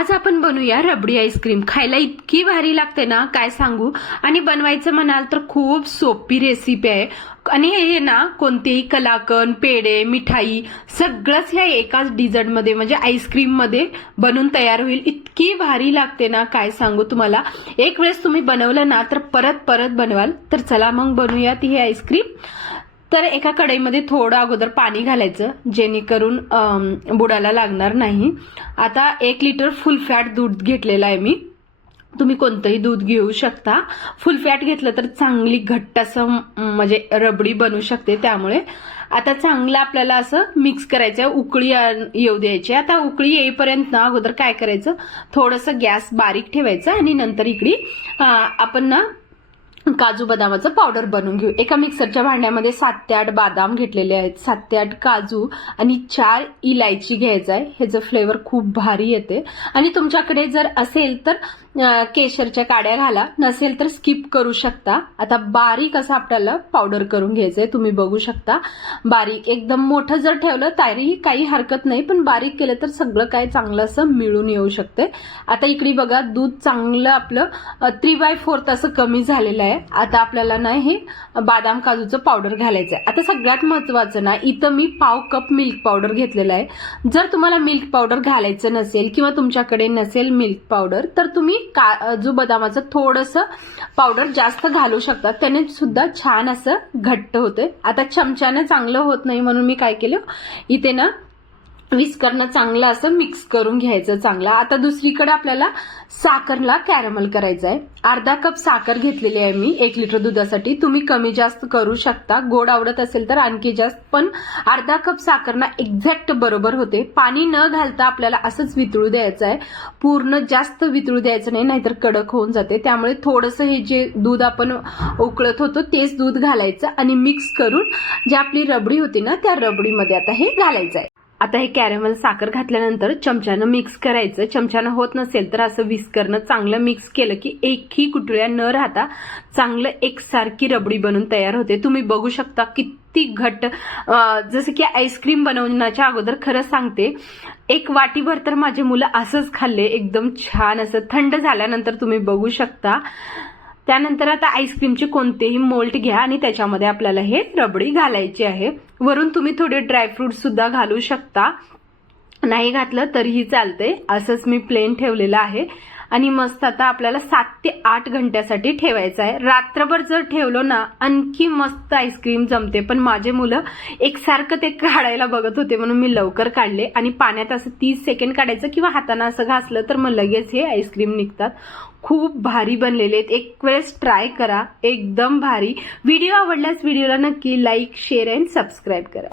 आज आपण बनवूया रबडी आईस्क्रीम। खायला इतकी भारी लागते ना, काय सांगू। आणि बनवायचं म्हणाल तर खूप सोपी रेसिपी आहे। आणि हे ना कोणतेही कलाकंद, पेढे, मिठाई सगळंच ह्या एकाच डिझर्ट मध्ये म्हणजे आईस्क्रीम मध्ये बनून तयार होईल। इतकी भारी लागते ना, काय सांगू तुम्हाला। एक वेळेस तुम्ही बनवलं ना तर परत परत बनवाल। तर चला मग बनवूया ती हे आईस्क्रीम। तर एका कढईमध्ये थोडं अगोदर पाणी घालायचं, जेणेकरून बुडाला लागणार नाही। आता 1 लिटर फुल फॅट दूध घेतलेलं आहे मी। तुम्ही कोणतंही दूध घेऊ शकता। फुल फॅट घेतलं तर चांगली घट्ट असं म्हणजे रबडी बनू शकते। त्यामुळे आता चांगलं आपल्याला असं मिक्स करायचं, उकळी येऊ द्यायची। आता उकळी येईपर्यंत ना अगोदर काय करायचं, थोडंसं गॅस बारीक ठेवायचं आणि नंतर इकडे आपण ना काजू बदामाचं पावडर बनवून घेऊ। एका मिक्सरच्या भांड्यामध्ये 7 ते 8 बदाम घेतलेले आहेत, 7 ते 8 काजू आणि 4 इलायची घ्यायचं आहे। ह्याचं फ्लेवर खूप भारी येते। आणि तुमच्याकडे जर असेल तर केशरच्या काड्या घाला, नसेल तर स्किप करू शकता। आता बारीक असं आपल्याला पावडर करून घ्यायचंय, तुम्ही बघू शकता। बारीक एकदम मोठं जर ठेवलं तरी काही हरकत नाही, पण बारीक केलं तर सगळं काय चांगलं असं मिळून येऊ शकते। आता इकडे बघा दूध चांगलं आपलं 3/4 असं कमी झालेलं आहे। आता आपल्याला ना हे बदाम काजूचं पावडर घालायचं आहे। आता सगळ्यात महत्वाचं ना, इथं मी पाव कप मिल्क पावडर घेतलेला आहे। जर तुम्हाला मिल्क पावडर घालायचं नसेल किंवा तुमच्याकडे नसेल मिल्क पावडर तर तुम्ही काजू बदामाचं थोडंसं पावडर जास्त घालू शकता, त्याने सुद्धा छान असं घट्ट होते। आता चमच्याने चांगलं होत नाही म्हणून मी काय केलं, इथे ना विस्करनं चांगलं असं मिक्स करून घ्यायचं चांगलं। आता दुसरीकडे आपल्याला साखरला कॅरमल करायचं आहे। अर्धा कप साखर घेतलेली आहे मी 1 लिटर दुधासाठी। तुम्ही कमी जास्त करू शकता, गोड आवडत असेल तर आणखी जास्त, पण अर्धा कप साखर ना एक्झॅक्ट बरोबर होते। पाणी न घालता आपल्याला असंच वितळू द्यायचं आहे, पूर्ण जास्त वितळू द्यायचं नाही, नाहीतर कडक होऊन जाते। त्यामुळे थोडंसं हे जे दूध आपण उकळत होतो तेच दूध घालायचं आणि मिक्स करून जी आपली रबडी होती ना त्या रबडीमध्ये आता हे घालायचं आहे। आता हे कॅरमल साखर घातल्यानंतर चमच्यानं मिक्स करायचं। चमच्यानं होत नसेल तर असं विस्करनं चांगलं मिक्स केलं की एकही कुटुळ्या न राहता चांगलं एकसारखी रबडी बनून तयार होते। तुम्ही बघू शकता किती घट्ट, जसं की आईस्क्रीम बनवण्याच्या अगोदर खरं सांगते 1 वाटीभर तर माझे मुलं असंच खाल्ले, एकदम छान असं। थंड झाल्यानंतर तुम्ही बघू शकता। त्यानंतर आता आईस्क्रीमचे कोणतेही मोल्ड घ्या आणि त्याच्यामध्ये आपल्याला हे रबडी घालायची आहे। वरून तुम्ही थोडे ड्रायफ्रूट सुद्धा घालू शकता, नाही घातलं तरीही चालते। असंच मी प्लेन ठेवलेलं आहे आणि मस्त आता आपल्याला 7 ते 8 घंट्यासाठी ठेवायचं आहे। रात्रभर जर ठेवलो ना आणखी मस्त आईस्क्रीम जमते, पण माझे मुलं एकसारखं ते काढायला बघत होते म्हणून मी लवकर काढले। आणि पाण्यात असं 30 सेकंड काढायचं किंवा हाताने असं घासलं तर मग लगेच हे आईस्क्रीम निघतात। खूप भारी बनलेले आहेत, एक वेळेस ट्राय करा, एकदम भारी। व्हिडिओ आवडल्यास व्हिडिओला नक्की लाईक, शेअर अँड सबस्क्राईब करा।